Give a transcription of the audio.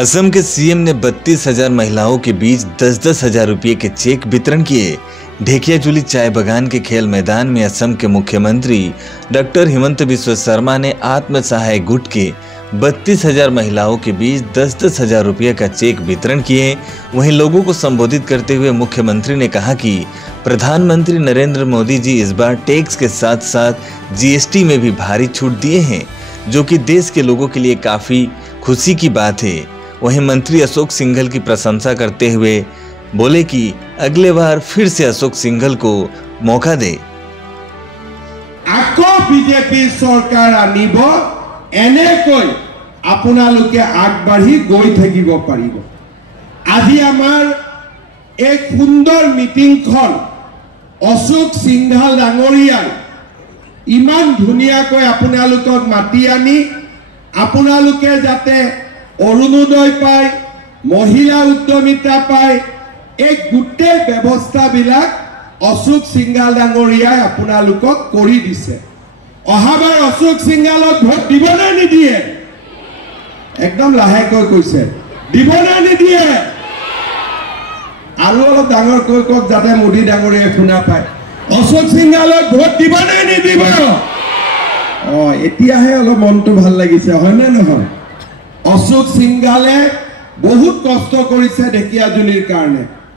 असम के CM ने 32,000 महिलाओं के बीच 10-10 हजार रुपये के चेक वितरण किए। ढेकियाजुली चाय बागान के खेल मैदान में असम के मुख्यमंत्री डॉक्टर हिमंत बिस्वा शर्मा ने आत्म सहायक गुट के 32,000 महिलाओं के बीच 10-10 हजार रुपये का चेक वितरण किए। वहीं लोगों को संबोधित करते हुए मुख्यमंत्री ने कहा कि प्रधानमंत्री नरेंद्र मोदी जी इस बार टैक्स के साथ साथ जीएसटी में भी भारी छूट दिए हैं, जो कि देश के लोगों के लिए काफी खुशी की बात है। वहीं मंत्री अशोक सिंघल की प्रशंसा करते हुए बोले कि अगले बार फिर से अशोक सिंघल को मौका दे। आको बीजेपी सरकार आनिब एनेকৈ আপোনালোকে আগবাঢ়ি গৈ থাকিব পাৰিব। আজি আমাৰ এক সুন্দৰ মিটিংখন অশোক সিংঘাল ডাঙৰীয়াৰ ইমান ধুনীয়াকৈ আপোনালোকক মাতি আনি আপোনালোকে যাতে অৰুণোদয় পায়, মহিলা উদ্যমিতা পায়, এই গোটেই ব্যৱস্থাবিলাক অশোক সিংঘাল ডাঙৰীয়াই আপোনালোকক কৰি দিছে। অহাবাৰ অশোক সিংঘালক ভোট দিব নে নিদিয়ে? একদম লাহেকৈ কৈছে, দিব নে নিদিয়ে? আৰু অলপ ডাঙৰকৈ কওক যাতে মোদী ডাঙৰীয়াই শুনা পায়। অশোক সিংঘালক ভোট দিব নে নিদিব? এতিয়াহে অলপ মনটো ভাল লাগিছে, হয়নে নহয়? অশোক সিংঘালে বহুত কষ্ট কৰিছে ঢেকিয়াজুলিৰ কাৰণে।